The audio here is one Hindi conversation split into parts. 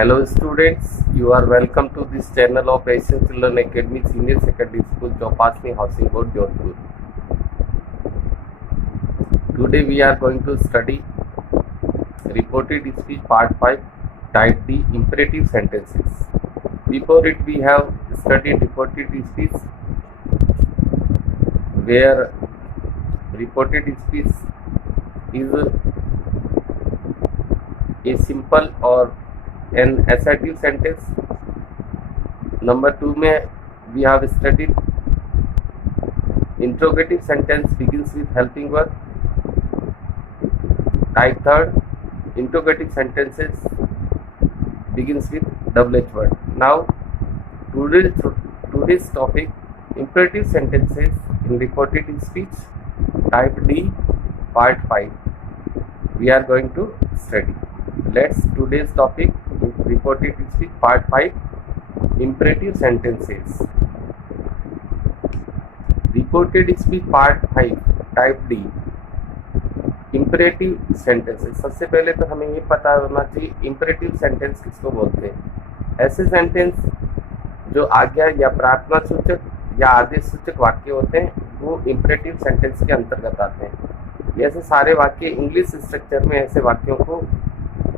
Hello students, you are welcome to this channel of Asian Children Academy Senior Secondary School, Chopasni Housing Board, Jodhpur. Today we are going to study Reported Speech Part 5, Type D, Imperative Sentences. Before it we have studied Reported Speech, where reported speech is a simple or an assertive sentence. Number 2 में we have studied interrogative sentence begins with helping verb. Type 3, interrogative sentences begins with WH word. Now today's topic, imperative sentences in reported speech, type D, part 5. We are going to study. Today's topic, reported speech, part 5, imperative sentences. Reported speech part 5, type D, imperative sentences. सबसे पहले तो हमें ये पता होना चाहिए इम्परेटिव सेंटेंस किसको बोलते हैं. ऐसे सेंटेंस जो आज्ञा या प्रार्थना सूचक या आदेश सूचक वाक्य होते हैं वो इम्परेटिव सेंटेंस के अंतर्गत आते हैं. ऐसे सारे वाक्य इंग्लिश स्ट्रक्चर में ऐसे वाक्यों को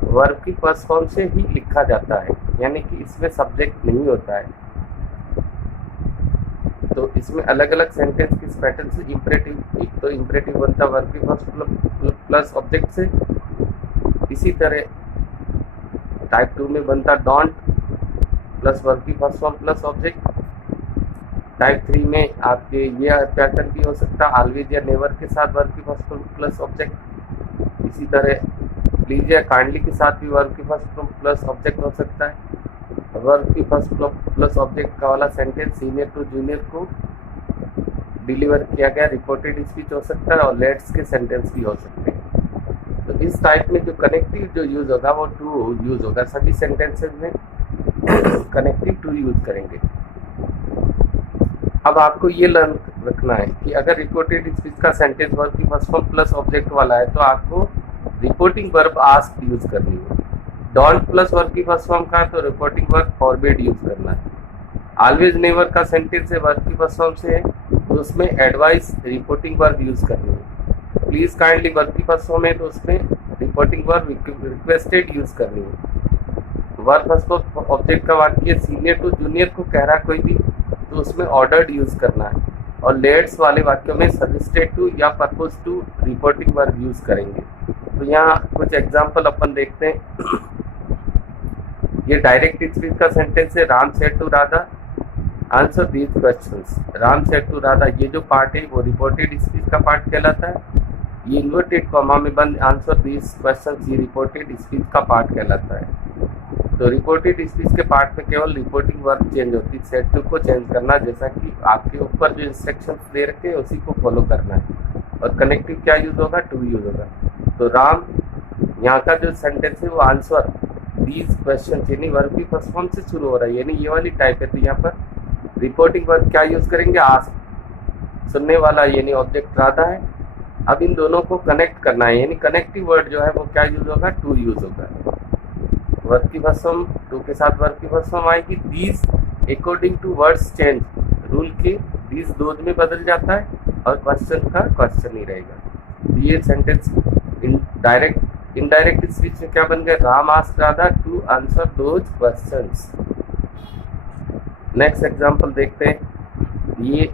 वर्ब की फर्स्ट फॉर्म से ही लिखा जाता है, यानी कि इसमें सब्जेक्ट नहीं होता है. तो इसमें अलग अलग सेंटेंस किस पैटर्न से इम्परेटिव, एक तो इम्परेटिव बनता वर्ब की फर्स्ट प्लस ऑब्जेक्ट से. इसी तरह टाइप 2 में बनता डोंट प्लस वर्ब की first form plus object. Type 3 में आपके ये पैटर्न भी हो सकता है ऑलवेज या नेवर के साथ वर्ब की फर्स्ट फॉर्म प्लस ऑब्जेक्ट. इसी तरह प्लीज या काइंडली के साथ भी वर्ब की फर्स्ट फॉर्म प्लस ऑब्जेक्ट हो सकता है. वर्ब की फर्स्ट फॉर्म प्लस ऑब्जेक्ट का वाला सेंटेंस सीनियर टू जूनियर को डिलीवर किया गया रिपोर्टेड स्पीच हो सकता है और लेट्स के सेंटेंस भी हो सकते हैं. तो इस टाइप में जो कनेक्टिव जो यूज होगा वो टू यूज होगा. सभी सेंटेंसेस में कनेक्टिव टू यूज करेंगे. अब आपको ये लर्न रखना है कि अगर रिपोर्टेड स्पीच का सेंटेंस वर्ब की फर्स्ट फॉर्म प्लस ऑब्जेक्ट वाला है तो आपको रिपोर्टिंग वर्ब आस्क यूज करनी है. डोंट प्लस वर्ब की फर्स्ट फॉर्म का है तो रिपोर्टिंग वर्ब फॉरबिड यूज करना है. ऑलवेज नेवर का सेंटेंस है वर्ब की फर्स्ट फॉर्म से है तो उसमें एडवाइस रिपोर्टिंग वर्ब यूज करनी है. प्लीज काइंडली वर्ब की फर्स्ट फॉर्म है तो उसमें रिपोर्टिंग वर्ब रिक्वेस्टेड यूज करनी है. वर्ब फर्स्ट फॉर्म ऑब्जेक्ट का वाक्य सीनियर टू जूनियर को कह रहा कोई भी तो उसमें ऑर्डर्ड यूज करना है. और लेट्स वाले वाक्यों में सजेस्टेड टू या purpose to reporting verb use करेंगे. तो यहाँ कुछ एग्जांपल अपन देखते हैं. ये डायरेक्ट स्पीच का सेंटेंस है. Ram said to Radha answer these questions. Ram said to Radha ये जो पार्ट है वो रिपोर्टेड स्पीच का पार्ट कहलाता है. ये इन्वर्टेड कॉमा में बंद आंसर दीज क्वेश्चंस ये रिपोर्टेड स्पीच का पार्ट कहलाता है. तो रिपोर्टेड स्पीच के पार्ट में केवल रिपोर्टिंग वर्ब चेंज होती है. सेड टू को चेंज करना, जैसा कि आपके ऊपर जो इंस्ट्रक्शन दे रखे हैं उसी को फॉलो करना है. और कनेक्टिव क्या यूज होगा, टू यूज होगा. तो राम यहाँ का जो सेंटेंस है वो आंसर दीज क्वेश्चन यानी वर्ब की फर्स्ट फॉर्म से शुरू हो रहा है, यानी ये वाली टाइप है. तो यहाँ पर रिपोर्टिंग वर्ब क्या यूज करेंगे, आस्क. सुनने वाला यानी ऑब्जेक्ट राधा है. अब इन दोनों को कनेक्ट करना है, यानी कनेक्टिव वर्ड जो है वो क्या यूज होगा, टू यूज होगा. वर्ब की फर्स्ट फॉर्म टू के साथ वर्ब की फर्स्ट फॉर्म आएगी. These according to words change rule के दीज दो में बदल जाता है और क्वेश्चन का क्वेश्चन ही रहेगा. ये सेंटेंस इनडायरेक्ट स्पीच में क्या बन गया, Ram asked Radha to answer those questions. Next example देखते हैं. ये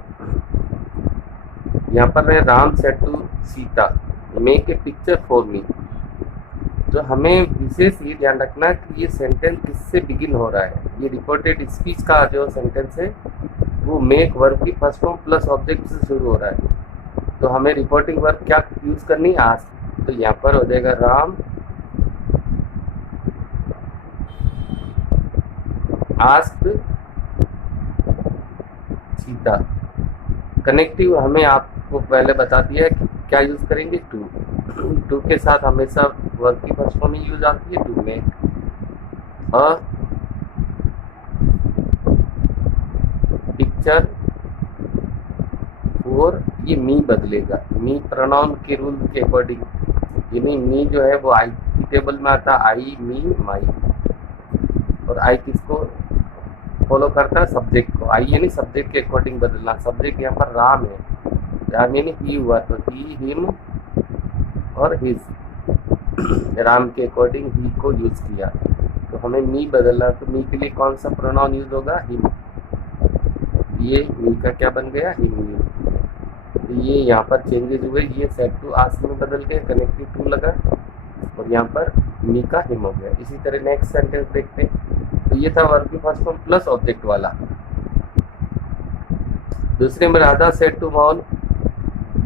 यहाँ पर है Ram said to Sita make a picture for me. तो हमें विशेष ये ध्यान रखना है कि ये सेंटेंस किससे बिगिन हो रहा है. ये रिपोर्टेड स्पीच का जो सेंटेंस है वो मेक वर्ब की फर्स्ट फॉर्म प्लस ऑब्जेक्ट से शुरू हो रहा है. तो हमें रिपोर्टिंग वर्ब क्या यूज करनी है, आस्क. तो यहाँ पर हो जाएगा राम आस्क्ड सीता. कनेक्टिव हमें आपको पहले बता दिया है कि क्या यूज करेंगे, टू. टू के साथ हमेशा वर्ब की फर्स्ट फॉर्म यूज आती है, to make a picture for. ये मी बदलेगा, मी प्रोनाउन के रूल के अकॉर्डिंग, यानी मी जो है वो आई टेबल में आता, आई मी माई. और आई किसको फॉलो करता है, सब्जेक्ट को। आई यानी सब्जेक्ट के अकॉर्डिंग बदलना। सब्जेक्ट यहाँ पर राम है, राम यानी ही हुआ तो ही, हिम और हिज। राम के अकॉर्डिंग ही को यूज किया, तो हमें मी बदलना, तो मी के लिए कौन सा प्रोनाउन यूज होगा, हिम। ये मी का क्या बन गया, हिम। तो ये यहाँ पर चेंजेस हुए, ये सेट टू आस्क में बदल के कनेक्टिव टू लगा और यहाँ पर मी का हिम हो गया। इसी तरह नेक्स्ट सेंटेंस देखते हैं। तो ये था वर्ब की फर्स्ट फॉर्म प्लस ऑब्जेक्ट वाला। दूसरे में Radha said to Mohan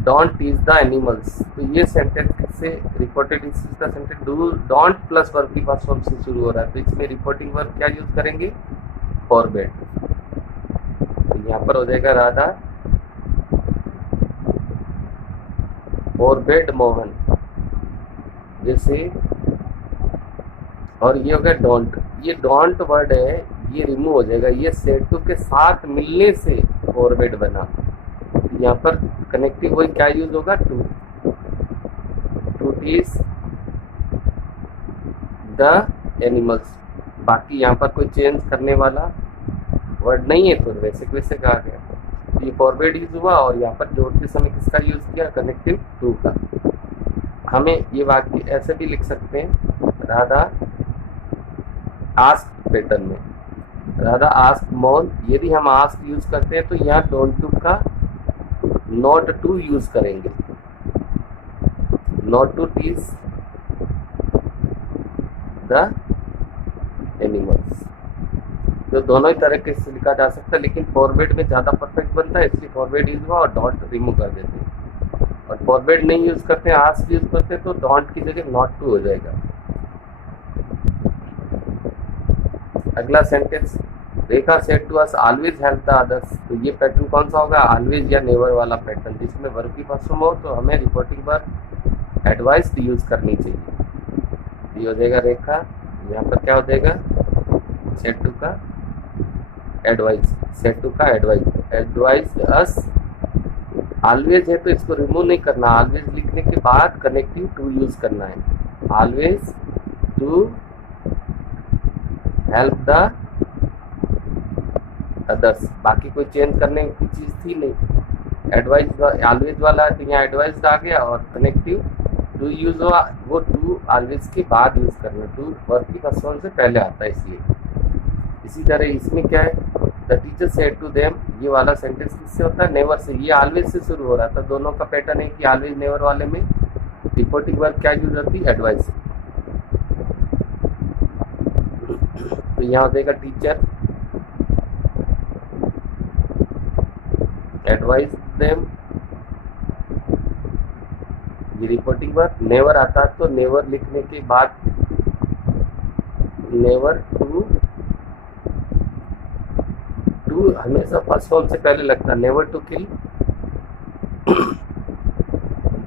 don't tease the animals. तो ये सेंटेंस से रिपोर्टेड का सेंटेंस डोंट प्लस वर्ब की फर्स्ट फॉर्म से शुरू हो रहा है, तो इसमें रिपोर्टिंग वर्ब क्या यूज करेंगे, फॉरबेड। तो यहाँ पर हो जाएगा राधा फॉरबेड मोहन, जैसे। और ये हो गया डोंट, ये डोंट वर्ड है, ये रिमूव हो जाएगा, ये सेड टू के साथ मिलने से फॉरबेड बना। यहाँ पर कनेक्टिव वही क्या यूज होगा, टू टीज द एनिमल्स। बाकी यहाँ पर कोई चेंज करने वाला वर्ड नहीं है, तो वैसे वैसे कहा गया। ये फॉरवर्ड यूज हुआ और यहाँ पर जोड़ते समय किसका यूज किया, कनेक्टिव टू का। हमें ये वाक्य ऐसे भी लिख सकते हैं, राधा आस्क पैटर्न में, राधा आस्क मोहन। यदि हम आस्क यूज करते हैं तो यहाँ डोंट टू का नॉट टू यूज करेंगे, not to tease the animals. तो दोनों ही तरह से लिखा जा सकता है, लेकिन फॉरवर्ड में ज़्यादा परफेक्ट बनता है, इसलिए फॉरवर्ड यूज हुआ और डॉट रिमूव कर देते हैं। और फॉरवर्ड नहीं यूज करते, आस्क यूज करते तो डॉट की जगह नॉट टू हो जाएगा। अगला sentence, Rekha said to us always help the others. तो ये पैटर्न कौन सा होगा, ऑलवेज या नेवर वाला पैटर्न, जिसमें वर्ब की फर्स्ट फॉर्म हो तो हमें रिपोर्टिंग वर्ब एडवाइस यूज करनी चाहिए। ये हो जाएगा रेखा, यहाँ पर क्या हो जाएगा, सेड टू का एडवाइस, सेड टू का एडवाइस, एडवाइस अस। ऑलवेज है तो इसको रिमूव नहीं करना, ऑलवेज लिखने के बाद कनेक्टिव टू यूज करना है, always to help the others. बाकी कोई चेंज करने की चीज थी नहीं, एडवाइस ऑलवेज वाला है तो यहाँ एडवाइस आ गया और कनेक्टिव टू यूज हुआ, वो टू ऑलवेज के बाद यूज करना, टू वर्ब की फर्स्ट फॉर्म से पहले आता है इसलिए। इसी तरह इसमें क्या है, the teacher said to them, ये वाला सेंटेंस किससे होता है, नेवर से। ये ऑलवेज से शुरू हो रहा था, दोनों का पैटर्न है कि ऑलवेज नेवर वाले में रिपोर्टिंग वर्ब क्या यूज होती है, एडवाइस। तो यहाँ हो जाएगा टीचर एडवाइस देम, ये रिपोर्टिंग वर्ब। नेवर आता तो नेवर लिखने के बाद नेवर टू हमेशा फर्स्ट फॉर्म से पहले लगता है, never to kill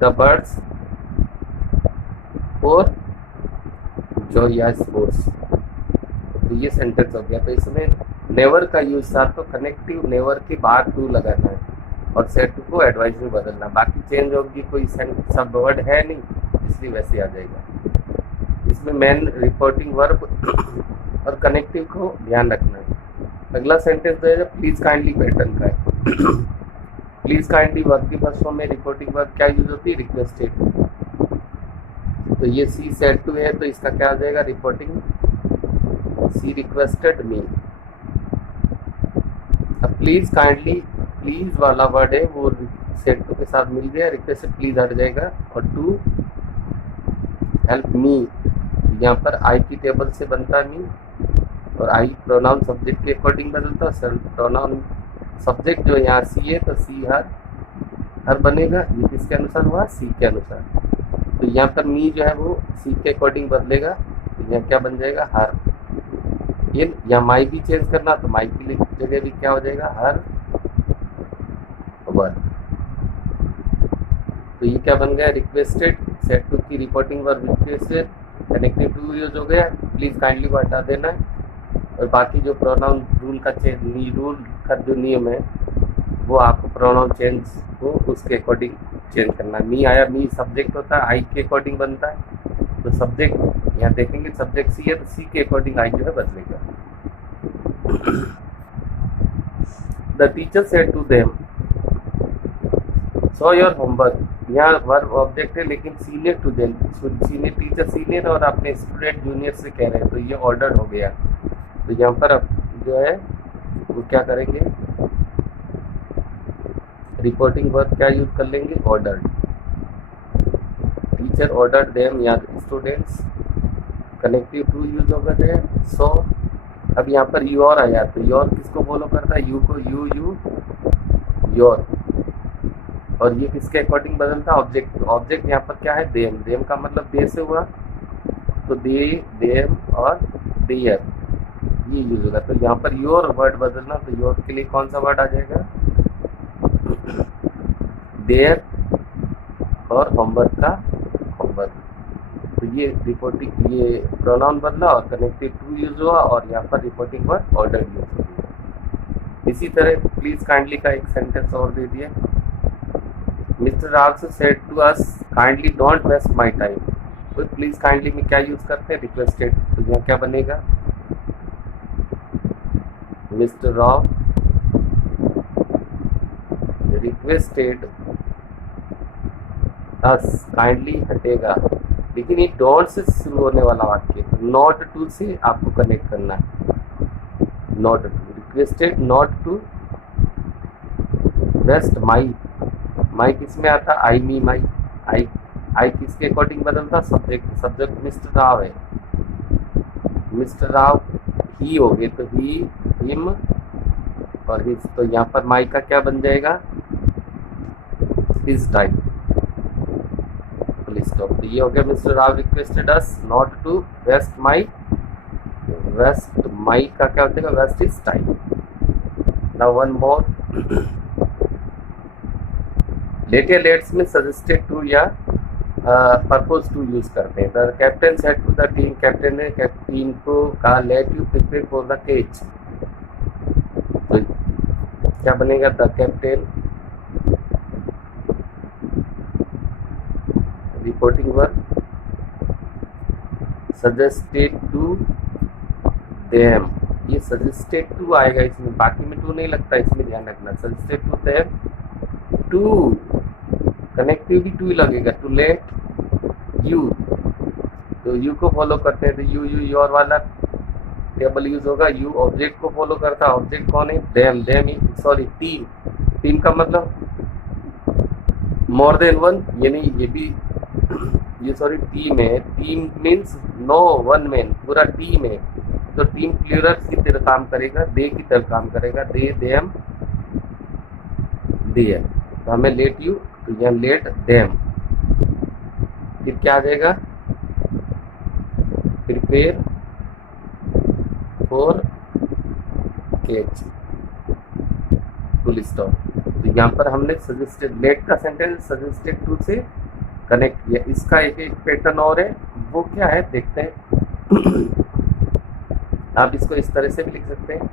the birds for joy sports. तो ये सेंटेंस हो गया। तो इसमें नेवर का यूज था तो कनेक्टिव नेवर के बाद टू लगाना है और सेड टू को एडवाइस में बदलना। बाकी चेंज होगी, कोई सब वर्ड है नहीं, इसलिए वैसे आ जाएगा। इसमें मेन रिपोर्टिंग वर्ब और कनेक्टिव को ध्यान रखना है। अगला सेंटेंस है प्लीज काइंडली पैटर्न का है। प्लीज काइंडली वर्ब की फर्स्ट फॉर्म में रिपोर्टिंग वर्ब क्या यूज होती है, रिक्वेस्टेड। तो ये सी सेड टू है तो इसका क्या आ जाएगा, रिपोर्टिंग सी रिक्वेस्टेड मी। अब प्लीज काइंडली, प्लीज वाला वर्ड है वो सेड टू के साथ मिल गया, रिक्वेस्ट से प्लीज हट जाएगा और टू हेल्प मी, यहाँ पर आई की टेबल से बनता मी और आई प्रोनाउन सब्जेक्ट के अकॉर्डिंग बदलता। प्रोनाउन सब्जेक्ट जो यहाँ सी है तो सी हर बनेगा, ये किसके अनुसार हुआ, सी के अनुसार। तो यहाँ पर मी जो है वो सी के अकॉर्डिंग बदलेगा, तो यहाँ क्या बन जाएगा, हर। ये यहाँ माई भी चेंज करना तो माई की जगह भी क्या हो जाएगा, हर वर्क। तो ये क्या बन गया, रिक्वेस्टेड, सेड टू की reporting verb requested, connective to use हो गया, प्लीज काइंडली को हटा देना है। और बाकी जो प्रोनाउन रूल का जो नियम है वो आपको प्रोनाउन चेंज को उसके अकॉर्डिंग चेंज करना है। मी आया, मी सब्जेक्ट होता है, आई के अकॉर्डिंग बनता है, तो सब्जेक्ट यहाँ देखेंगे सब्जेक्ट सी है तो सी के अकॉर्डिंग आई जो है बदलेगा। The teacher said to them so your homework. यहाँ वर्ब ऑब्जेक्ट है लेकिन senior to them, senior teacher senior और अपने स्टूडेंट जूनियर से कह रहे हैं, तो ये ऑर्डर हो गया। तो यहाँ पर अब जो है वो क्या करेंगे, रिपोर्टिंग वर्ब क्या यूज कर लेंगे, ऑर्डर। टीचर ऑर्डर देम या स्टूडेंट्स, कनेक्टिव टू यूज होगा है सो। अब यहाँ पर योर आया तो योर किसको फॉलो करता है, यू को, यू योर। और ये किसके अकॉर्डिंग बदलता है, ऑब्जेक्ट। ऑब्जेक्ट यहाँ पर क्या है, देम। देम का मतलब दे से हुआ, तो दे, देम और देयर ये यूज होगा। तो यहाँ पर योर वर्ड बदलना, तो योर के लिए कौन सा वर्ड आ जाएगा, देयर और होमवर्क का होमवर्क। तो ये रिपोर्टिंग, ये प्रोनाउन बदला और कनेक्टिव टू यूज हुआ और यहाँ पर रिपोर्टिंग वर्ड ऑर्डर यूज हुआ। इसी तरह प्लीज काइंडली का एक सेंटेंस और दे दिया। Mister Rao said to us kindly don't waste my time. तो प्लीज काइंडली में क्या यूज करते हैं, रिक्वेस्टेड। तो यहाँ क्या बनेगा, मिस्टर राव रिक्वेस्टेड अस काइंडली हटेगा, लेकिन ये डोंट से शुरू होने वाला वाक्य, नॉट टू से आपको कनेक्ट करना है। Not to, requested not to waste my. My किस में आता, आई मी माई। आई किसके अकॉर्डिंग बदलता, सब्जेक्ट। सब्जेक्ट मिस्टर राव है, मिस्टर राव ही हो गए तो ही, हिम और हिज। तो यहाँ पर माई का क्या बन जाएगा, हिज टाइम। स्टॉप। तो ये हो गया, mister Rao requested us not to waste my. Waste my का क्या हो जाएगा, waste is time. Now one more, let या लेट्स में सजेस्टेड टू या परपोज टू यूज करते हैं। The captain said to the team, captain ने टीम को कहा let you prepare for the catch. तो क्या बनेगा, the captain reporting verb suggested to them. ये सजेस्टेड टू आएगा इसमें, बाकी में टू नहीं लगता, इसमें ध्यान रखना। Suggested to them to, connective भी टू ही लगेगा, टू लेट यू। तो यू को फॉलो करते हैं तो यू योर वाला टेबल यूज होगा। यू ऑब्जेक्ट को फॉलो करता है, ऑब्जेक्ट कौन है, them. Them sorry team. Team का मतलब मोर देन वन, ये नहीं, ये भी ये सॉरी टीम है। Team means no one man, पूरा टीम है। तो टीम प्लूरल की तरह काम करेगा, दे की तरह काम करेगा, दे, देम, देयर। तो हमें लेट यू, तो यहाँ लेट देम। फिर क्या आ जाएगा, prepare for catch, full stop. तो यहाँ पर हमने सजेस्टेड, लेट का सेंटेंस सजेस्टेड टू से कनेक्ट किया। इसका एक पैटर्न और है, वो क्या है देखते हैं। आप इसको इस तरह से भी लिख सकते हैं,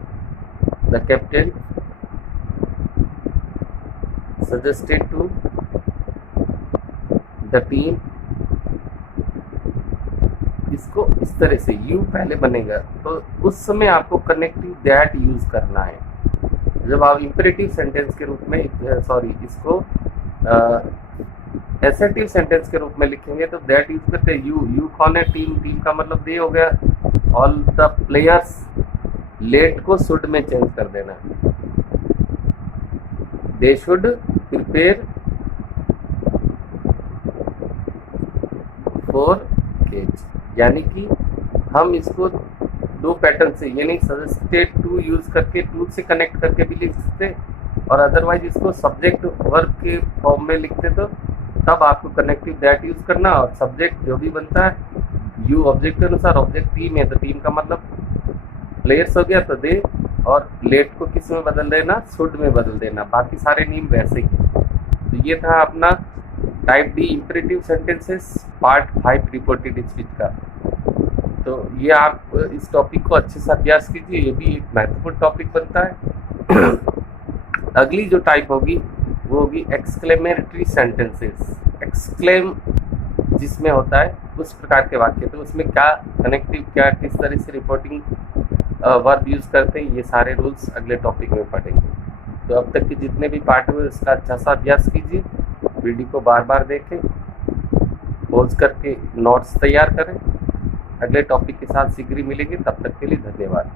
the captain suggested to the team. इसको इस तरह से यू पहले बनेगा, तो उस समय आपको कनेक्टिव दैट यूज करना है। जब आप इंपेरेटिव सेंटेंस के रूप में, सॉरी इसको एसर्टिव सेंटेंस के रूप में लिखेंगे तो दैट यूज करते हैं। यू कौन है, टीम। टीम का मतलब दे हो गया। ऑल द प्लेयर्स, लेट को शुड में चेंज कर देना, they should prepare for catch. यानी कि हम इसको दो पैटर्न से, यानी सजेस्टेड टू यूज करके टू से कनेक्ट करके भी लिख सकते, और अदरवाइज इसको सब्जेक्ट वर्ब के फॉर्म में लिखते तो तब आपको कनेक्टिव दैट यूज करना, और सब्जेक्ट जो भी बनता है यू ऑब्जेक्ट के अनुसार। ऑब्जेक्ट टीम है तो टीम का मतलब प्लेयर्स हो गया, तो दे, और लेट को किस में बदल देना, शुड में बदल देना। बाकी सारे नीम वैसे ही। तो ये था अपना type D imperative sentences part 5 reported speech का। तो ये आप इस टॉपिक को अच्छे से अभ्यास कीजिए, ये भी एक महत्वपूर्ण टॉपिक बनता है। अगली जो टाइप होगी वो होगी एक्सक्लेमेटरी सेंटेंसेस। एक्सक्लेम जिसमें होता है उस प्रकार के वाक्य, तो उसमें क्या कनेक्टिव, क्या किस तरह से रिपोर्टिंग वर्ब यूज़ करते हैं, ये सारे रूल्स अगले टॉपिक में पढ़ेंगे। तो अब तक के जितने भी पार्ट हुए उसका अच्छा सा अभ्यास कीजिए, वीडियो को बार बार देखें, पॉज करके नोट्स तैयार करें। अगले टॉपिक के साथ शीघ्र ही मिलेंगे, तब तक के लिए धन्यवाद।